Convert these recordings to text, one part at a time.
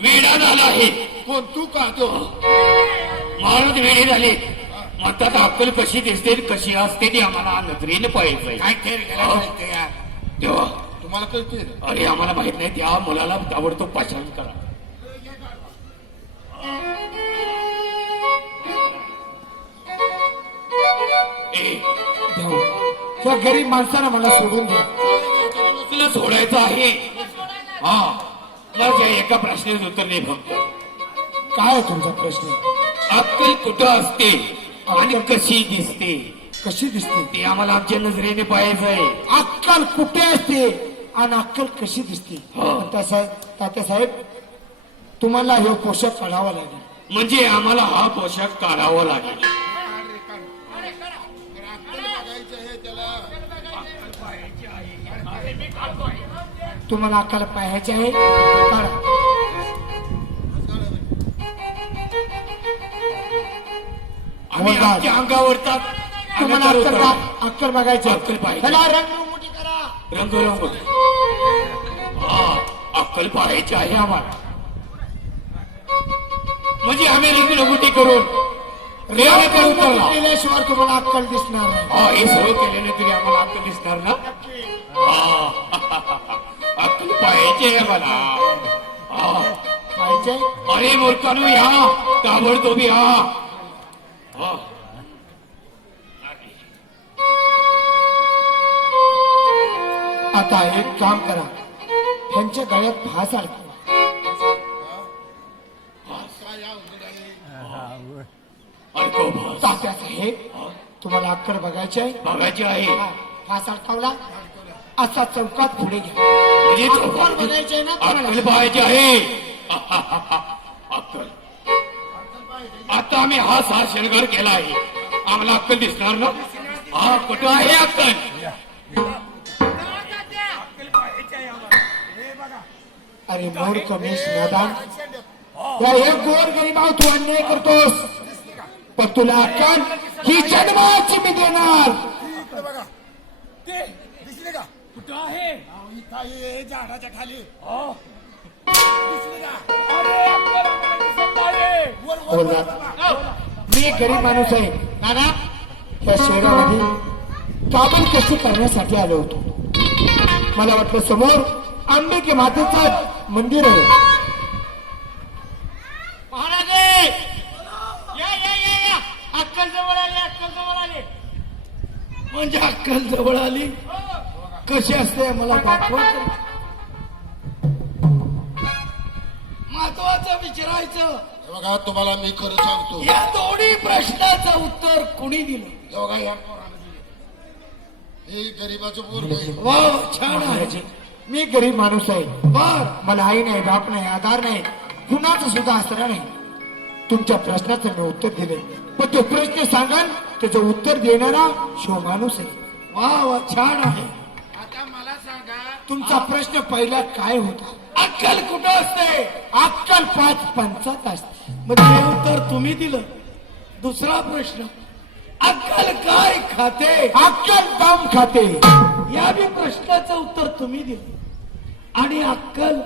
वेडा झाला आहे. कोण तू का तो? महाराज वेडे झाले म्हणतात अक्कल कशी दिसते कशी असते ती आम्हाला नजरेनं पाहिजे. काय खेळ गेला ते यार? तेव्हा तुम्हाला कळते? अरे आम्हाला माहित नाही त्या मुलाला ताबडतोब पाचारण करा. ए, त्या गरीब माणसाला मला सोडून द्या. तुला सोडायचं आहे. हा माझ्या एका प्रश्नाचं उत्तर दे फक्त. काय आहे तुमचा प्रश्न? अक्कल कुठं असते आणि कशी दिसते कशी दिसते ते आम्हाला आमच्या नजरेने पाहायचं आहे. अक्कल कुठे असते आणि अक्कल कशी दिसते? हो. तात्यासाहेब तुम्हाला हे पोशाख काढावा लागेल. म्हणजे आम्हाला हा पोशाख काढावा लागेल. तुम्हाला अक्कल पाहायची आहे काढा. आम्ही आमच्या अंगावरचा तुम्हाला अक्कल बघायची आहे. अक्कल पाहिजे. चला रंगरंगोटी करा. रंगरंग हा अक्कल पाहायची आहे आम्हाला. म्हणजे आम्ही रंगरंगोटी करून रंगरंगोटी केल्याशिवाय तुम्हाला अक्कल दिसणार नाही. हा हे सर्व केल्याने तरी आम्हाला अक्कल दिसणार ना. हा अक्कल पाहायची आहे मला. हा पाहिजे. अरे मूर्खानो या ताबडतोब या. हा आता एक काम करा, ह्यांच्या गळ्यात फास अडकवा. तात्यासाहेब तुम्हाला अक्कल बघायची आहे. बघायची आहे. हा, फास अडकावला असा चौकात पुढे घ्या. म्हणजे अक्कल बघायची आहे ना अक्कल तुम्हाला? पाहायची आहे. अक्कल आता आम्ही हा सार शृंगार केला आहे आम्हाला अक्कल दिसणार ना. हा कुठं आहे अक्कल? अरे मोर कमीश मैदान या एक गोर गरीबाव तू अन्याय करतोस पण तुला अक्कल ही जन्माची मी देणार. दिसले का? कुठं आहे? इथं आहे झाडाच्या खाली. मी एक गरीब माणूस आहे नाना. या शहरामध्ये काबल कशी करण्यासाठी आलो होतो. मला वाटलं समोर अंबिके मातेचं मंदिर आहे. महाराजे या या या या अक्कल जवळ आली. अक्कल जवळ आली. म्हणजे अक्कल जवळ आली कशी असते मला दाखवा. महत्वाचं विचारायचं. बघा तुम्हाला मी खरं सांगतो. या दोन्ही प्रश्नाचं उत्तर कुणी दिलं? बघा या पोरानं दिले. हे गरीबाचं पोर. वा छान आहे. मी गरीब माणूस आहे. बर मला आई नाही बाप नाही आधार नाही कुणाचं सुद्धा आसरा नाही. तुमच्या प्रश्नाचं मी उत्तर दिले पण तो प्रश्न सांगाल त्याचं उत्तर देणारा शो माणूस आहे. वा वा छान आहे. आता मला सांगा तुमचा प्रश्न पहिला काय होता? अक्कल कुठं असते? अक्कल 5 पंचात असते. मग ते उत्तर तुम्ही दिलं. दुसरा प्रश्न अक्कल काय खाते? अक्कल दम खाते. या बी प्रश्नाचं उत्तर तुम्ही दिलं. आणि अक्कल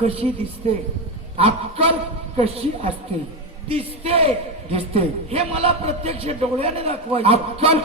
कशी दिसते? अक्कल कशी असते? दिसते. दिसते हे मला प्रत्यक्ष डोळ्याने दाखवायचं. अक्कल